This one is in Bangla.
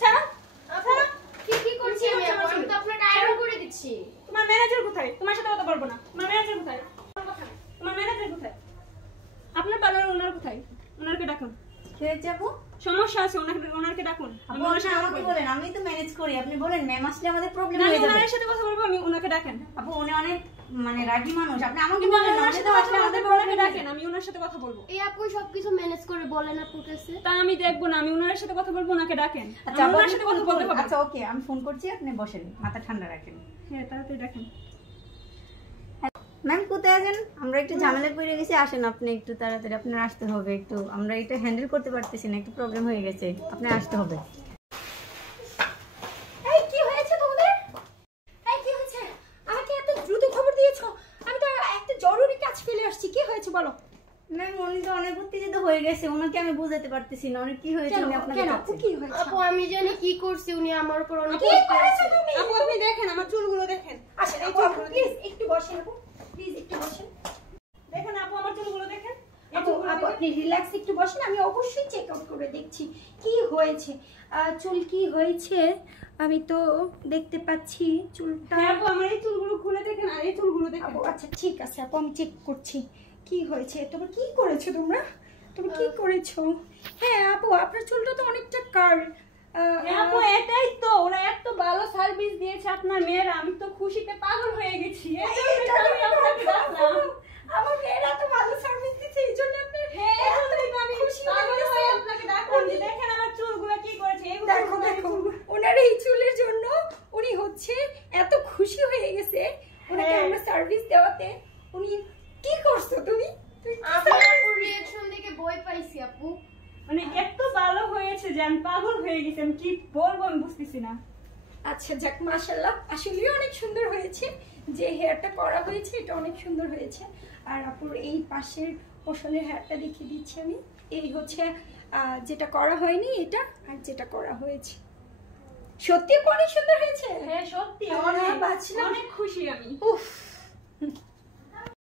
ছাড়ো ছাড়ো। কি করছি আমি? আমি তো আপনাকে আয়রন করে দিচ্ছি। তোমার ম্যানেজার কোথায়? তোমার সাথে কথা বলবো না। তোমার ম্যানেজার কোথায়? তোমার ম্যানেজার কোথায়? আপনার পার্লার ওনার কোথায়? ওনারকে ডাকুন। কে যাবো? সমস্যা আছে, ওনারকে ডাকুন। আপু আমাকে বলেন, আমি তো ম্যানেজ করি। আপনি বলেন ম্যাম আসলে আমাদের প্রবলেম না, হয়ে যাবে। ওনার সাথে কথা বলবো, আমি ওনাকে ডাকেন। আপু উনি অনেক মানে রাগী মানুষ। আপনি আমাকে কিন্তু বলেন, ওনার সাথে আসলে আমাদের ওনাকে প্রবলেম ডাকেন, আমি ওনার সাথে কথা বলবো। এই আপু সবকিছু ম্যানেজ করে বলেন আপুর কাছে। তা আমি দেখবো না, আমি ওনার সাথে কথা বলবো, ওনাকে ডাকেন। আচ্ছা আমি ওনার সাথে কথা বলতে হবে। আচ্ছা ওকে, আমি ফোন করছি, আপনি বসেন, মাথা ঠান্ডা রাখেন। হ্যাঁ, তাড়াতাড়ি ডাকেন। ম্যাম কোথায় আছেন? আমরা একটু ঝামেলা পড়ে গেছি, আসেন আপনি একটু তাড়াতাড়ি, আপনার আসতে হবে একটু। আমরা এটা হ্যান্ডেল করতে পারতেছি না, একটু প্রবলেম হয়ে গেছে, আপনার আসতে হবে। এই কি হয়েছে তোমাদের? এই কি হয়েছে? আমাকে এত দ্রুত খবর দিয়েছো? আমি তো একটা জরুরি কাজ ফেলে আসছি। কি হয়েছে বলো? ম্যাম উনি তো অনেক উত্তেজিত হয়ে গেছে, ওনাকে আমি বুঝাতে পারতেছি না অনেক কি হয়েছে। উনি আপনাকে আপু কি হয়েছে? আপু আমি জানি কি করছি, উনি আমার উপর অনেক কি করেছো তুমি? আপু আপনি দেখেন, আমার চুলগুলো দেখেন। আসেন আপু, প্লিজ একটু বসেন আপু, প্লিজ একটু বসেন। দেখেন আপু, আমার চুলগুলো দেখেন। আপু আপনি রিল্যাক্স একটু বসেন, আমি অবশ্যই চেক আউট করে দেখছি কি হয়েছে। চুল কি হয়েছে আমি তো দেখতে পাচ্ছি চুলটা। হ্যাঁ আপু, আমার এই চুলগুলো খুলে দেখেন, আর এই চুলগুলো দেখেন। আপু আচ্ছা ঠিক আছে আপু, আমি চেক করছি কি হয়েছে। তোমরা কি করেছো? তুমি কি করেছো? হ্যাঁ আপু, আপনার চুলটা তো অনেকটা কার্ল। হ্যাঁ আপু, এটাই তো, ওরা এত ভালো সার্ভিস দিয়েছে আপনার মেয়েরা, আমি তো খুশিতে পাগল হয়ে গেছি। আমার মেয়েরা তো ভালো সার্ভিস দিচ্ছে, এই জন্য আপনি খুশি হয়ে আপনাকে ডাকলাম যে দেখেন আমার চুলগুলো কি করেছে। দেখো দেখো, ওনার এই চুলের জন্য উনি হচ্ছে এত খুশি হয়ে গেছে ওনাকে আমরা সার্ভিস দেওয়াতে। উনি কি করছো তুমি? আপুর রিঅ্যাকশন দেখে ভয় পাইছি আপু। মানে এত ভালো হয়েছে যে আমি পাগল হয়ে গেছি, আমি কি বলবো আমি বুঝতেছি না। আচ্ছা যাক, মাশাআল্লাহ, আসলেই অনেক সুন্দর হয়েছে। যে হেয়ারটা করা হয়েছে এটা অনেক সুন্দর হয়েছে। আর আপুর এই পাশের পোষণের হেয়ারটা দেখিয়ে দিচ্ছি আমি। এই হচ্ছে যেটা করা হয়নি এটা, আর যেটা করা হয়েছে। সত্যি অনেক সুন্দর হয়েছে। হ্যাঁ সত্যি, অনেক বাঁচলাম, অনেক খুশি আমি। উফ।